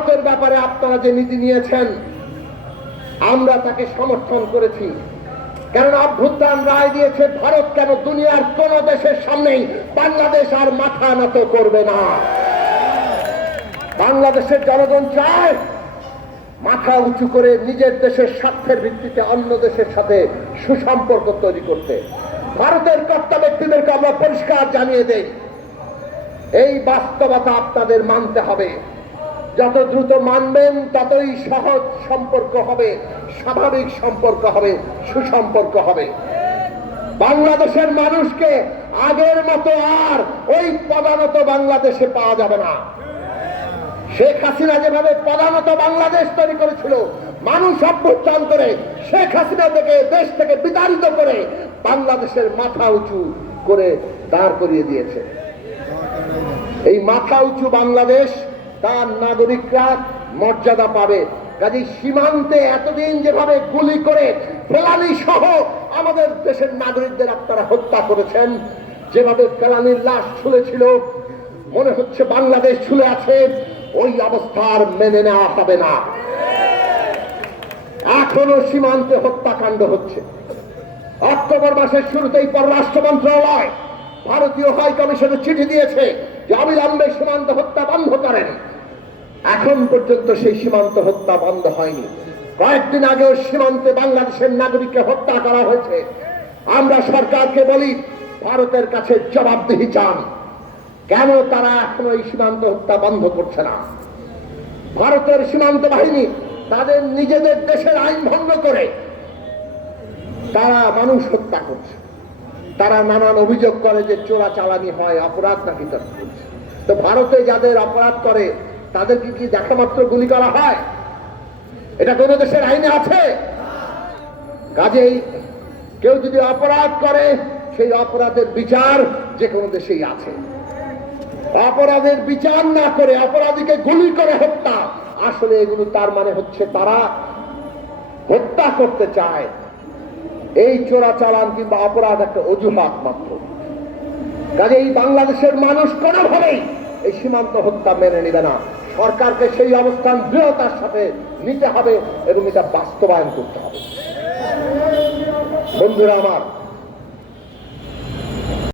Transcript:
ভারতের ব্যাপারে আপনারা যে নীতি নিয়েছেন, আমরা তাকে সমর্থন করেছি। কারণ অভ্যুত্থান রায় দিয়েছে, ভারত কেন দুনিয়ার কোন দেশের সামনেই বাংলাদেশ আর মাথা নত করবে না। বাংলাদেশের জনগণ চায় মাথা উঁচু করে নিজের দেশের স্বার্থের ভিত্তিতে অন্য দেশের সাথে সুসম্পর্ক তৈরি করতে। ভারতের কর্তা ব্যক্তিদেরকে আমরা পরিষ্কার জানিয়ে দেই, এই বাস্তবতা আপনাদের মানতে হবে। যত দ্রুত মানবেন, ততই সহজ সম্পর্ক হবে, স্বাভাবিক সম্পর্ক হবে, সুসম্পর্ক হবে। বাংলাদেশের মানুষকে আগের মতো আর ওই প্রধানত বাংলাদেশে পাওয়া যাবে না। শেখ হাসিনা যেভাবে প্রধানত বাংলাদেশ তৈরি করেছিল, মানুষ অভ্যুত্থান করে শেখ হাসিনা থেকে, দেশ থেকে বিতাড়িত করে বাংলাদেশের মাথা উঁচু করে দাঁড় করিয়ে দিয়েছে। এই মাথা উঁচু বাংলাদেশ তার নাগরিকরা মর্যাদা পাবে। কাজে সীমান্তে এতদিন যেভাবে গুলি করে ফেলানি সহ আমাদের দেশের নাগরিকদের আপনারা হত্যা করেছেন, যেভাবে ফেলানির লাশ ঝুলেছিল মনে হচ্ছে বাংলাদেশ ঝুলে আছে, ওই অবস্থার মেনে নেওয়া হবে না। এখনও সীমান্তে হত্যাকাণ্ড হচ্ছে। অক্টোবর মাসের শুরুতেই পররাষ্ট্র মন্ত্রণালয় ভারতীয় হাই কমিশনে চিঠি দিয়েছে যে অবিলম্বে সীমান্ত হত্যা বন্ধ করেন। এখন পর্যন্ত সেই সীমান্ত হত্যা বন্ধ হয়নি। কয়েকদিন আগেও সীমান্তে বাংলাদেশের নাগরিককে হত্যা করা হয়েছে। আমরা সরকারকে বলি, ভারতের কাছে জবাবদিহি চান। কেন তারা এখনও এই সীমান্ত হত্যা বন্ধ করছে না? ভারতের সীমান্ত বাহিনী তাদের নিজেদের দেশের আইন ভঙ্গ করে। তারা মানুষ হত্যা করছে। তারা নানান অভিযোগ করে যে চোরা চালানি হয়, অপরাধ নাকি তো ভারতে যাদের অপরাধ করে তাদেরকে কি দেখা মাত্র গুলি করা হয়? এটা কোন দেশের আইনে আছে? কাজেই কেউ যদি অপরাধ করে, সেই অপরাধের বিচার যে কোনো দেশেই আছে। অপরাধের বিচার না করে অপরাধীকে গুলি করে হত্যা, আসলে এগুলো তার মানে হচ্ছে তারা হত্যা করতে চায়। এই চোরাচালান কিংবা অপরাধ একটা অজুহাত মাত্র। কাজে এই বাংলাদেশের মানুষ কোনোভাবেই এই সীমান্ত হত্যা মেনে নেবে না। সরকারকে সেই অবস্থান দৃঢ়তার সাথে নিতে হবে এবং এটা বাস্তবায়ন করতে হবে। বন্ধুরা আমার